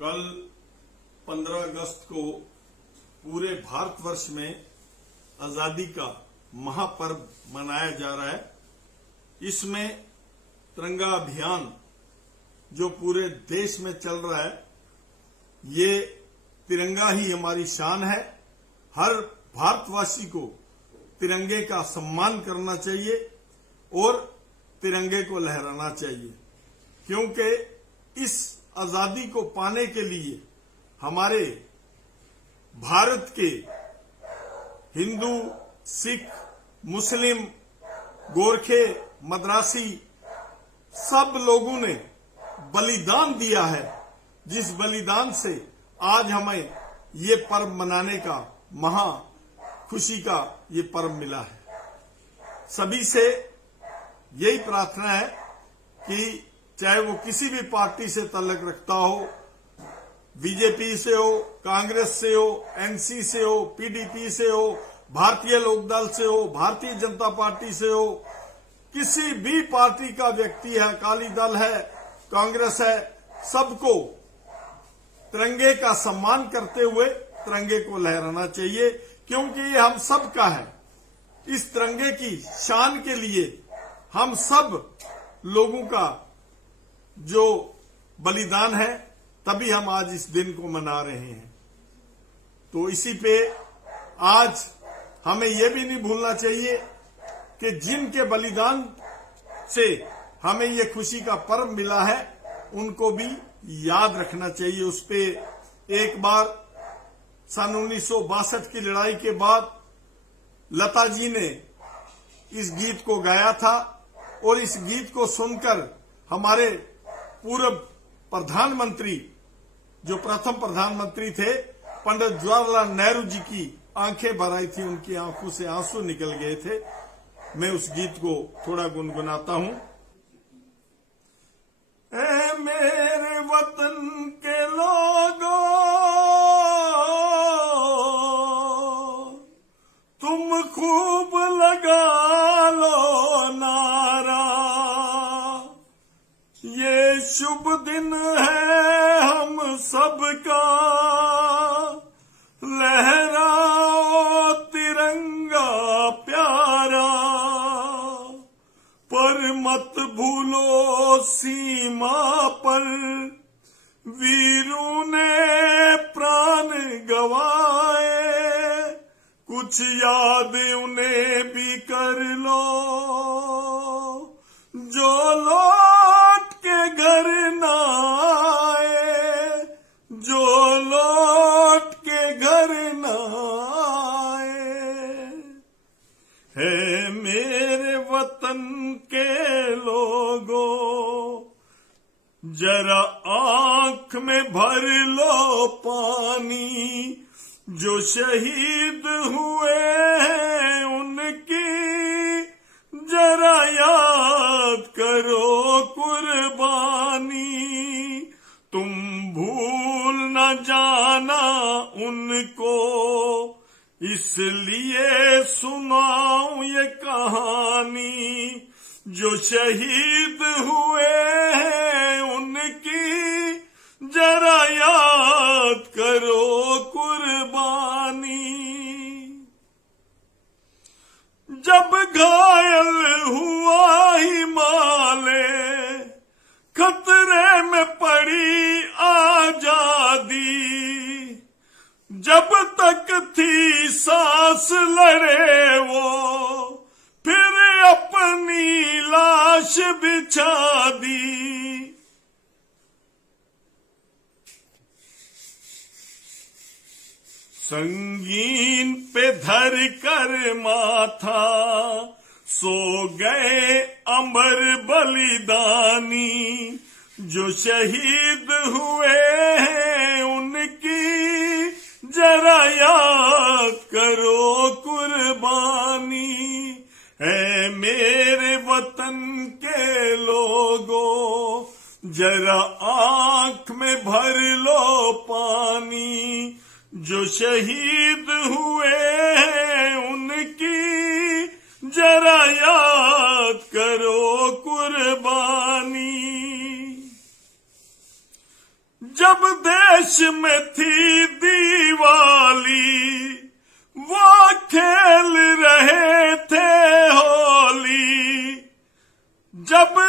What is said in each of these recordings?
कल 15 अगस्त को पूरे भारतवर्ष में आजादी का महापर्व मनाया जा रहा है। इसमें तिरंगा अभियान जो पूरे देश में चल रहा है, ये तिरंगा ही हमारी शान है। हर भारतवासी को तिरंगे का सम्मान करना चाहिए और तिरंगे को लहराना चाहिए, क्योंकि इस आजादी को पाने के लिए हमारे भारत के हिंदू, सिख, मुस्लिम, गोरखे, मद्रासी सब लोगों ने बलिदान दिया है, जिस बलिदान से आज हमें ये पर्व मनाने का महा खुशी का ये पर्व मिला है। सभी से यही प्रार्थना है कि चाहे वो किसी भी पार्टी से ताल्लुक रखता हो, बीजेपी से हो, कांग्रेस से हो, एनसी से हो, पीडीपी से हो, भारतीय लोकदल से हो, भारतीय जनता पार्टी से हो, किसी भी पार्टी का व्यक्ति है, अकाली दल है, कांग्रेस है, सबको तिरंगे का सम्मान करते हुए तिरंगे को लहराना चाहिए, क्योंकि ये हम सब का है। इस तिरंगे की शान के लिए हम सब लोगों का जो बलिदान है, तभी हम आज इस दिन को मना रहे हैं। तो इसी पे आज हमें यह भी नहीं भूलना चाहिए कि जिनके बलिदान से हमें ये खुशी का पर्व मिला है, उनको भी याद रखना चाहिए। उस पे एक बार सन 1962 की लड़ाई के बाद लता जी ने इस गीत को गाया था, और इस गीत को सुनकर हमारे पूर्व प्रधानमंत्री, जो प्रथम प्रधानमंत्री थे, पंडित जवाहरलाल नेहरू जी की आंखें भर आई थी, उनकी आंखों से आंसू निकल गए थे। मैं उस गीत को थोड़ा गुनगुनाता हूं। ऐ मेरे वतन के लोगों, तुम खूब लगा लो नारा, ये शुभ दिन है हम सबका, लहराओ तिरंगा प्यारा, पर मत भूलो सीमा पर वीरों ने प्राण गवाए, कुछ याद उन्हें भी कर लो, जो लौट के घर न आए, जो लौट के घर न आए। है मेरे वतन के लोगों, जरा आंख में भर लो पानी, जो शहीद हुए हैं उनकी जरा याद करो कुर्बानी, तुम भूल न जाना उनको, इसलिए सुनाऊं ये कहानी, जो शहीद हुए हैं उनकी जरा याद करो कुर्बानी। जब घायल हुआ हिमालय, खतरे में पड़ी आजादी, जब तक थी सांस लड़े वो, फिर अपनी लाश बिछा दी। संगीन पे धर कर माथा, सो गए अमर बलिदानी, जो शहीद हुए हैं उनकी जरा याद करो कुर्बानी। है मेरे वतन के लोगों, जरा आंख में भर लो पानी, जो शहीद हुए हैं उनकी जरा याद करो कुर्बानी। जब देश में थी दिवाली, वो खेल रहे थे होली। जब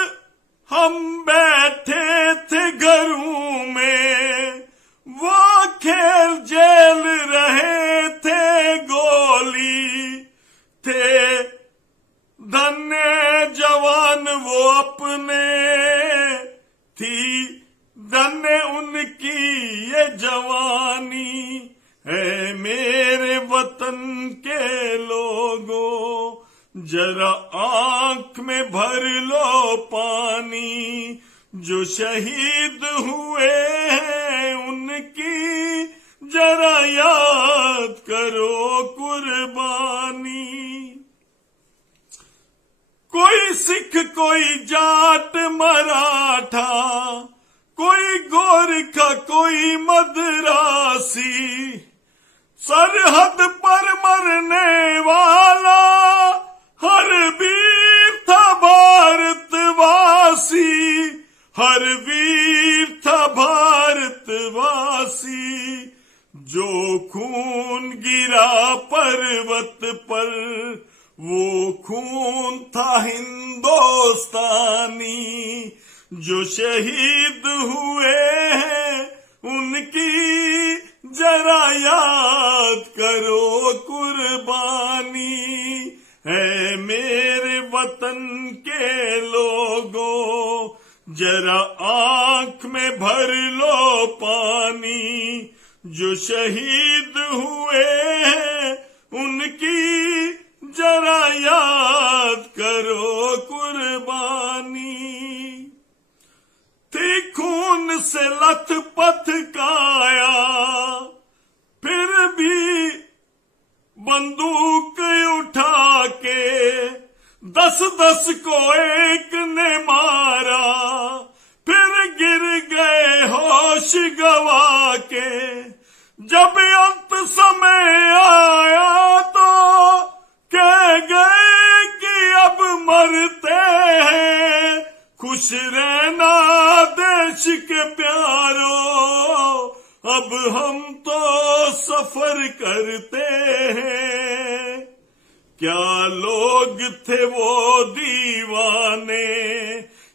हम बैठे थे घरों में, वो खेल जेल रहे थे गोली। थे धन्य जवान वो अपने, थी धन्य उनकी ये जवानी। है मेरे वतन के लोगों, जरा आंख में भर लो पानी। जो शहीद हुए हैं उनकी जरा याद करो कुर्बानी। कोई सिख कोई जाट मराठा, कोई गोरखा कोई मद्रासी, सरहद पर मरने वाला हर वीर था भारतवासी। हर वीर था भारतवासी। जो खून गिरा पर्वत पर, वो खून था हिंदुस्तानी। जो शहीद हुए हैं उनकी जरा याद करो कुर्बानी। है मेरे वतन के लोगों, जरा आंख में भर लो पानी। जो शहीद हुए हैं उनकी जरा याद करो कुर्बानी। थी खून से लथपथ काया, फिर भी बंदूक उठा के 10-10 को एक ने मारा। फिर गिर गए होश गवा के, जब अंत समय आया तो कह गए कि अब मरते हैं। खुश रहना देश के प्यारो, अब हम तो सफर करते हैं। क्या लोग थे वो दीवाने,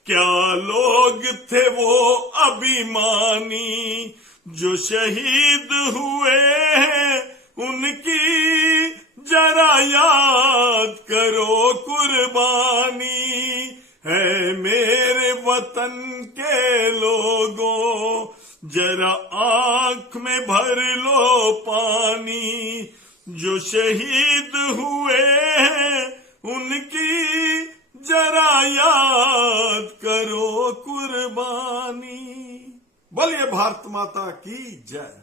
क्या लोग थे वो अभिमानी। जो शहीद हुए हैं उनकी जरा याद करो कुर्बानी। है मेरे वतन के लोगों, जरा आंख में भर लो पानी। जो शहीद हुए हैं उनकी जरा याद करो कुर्बानी। बोलिए भारत माता की जय।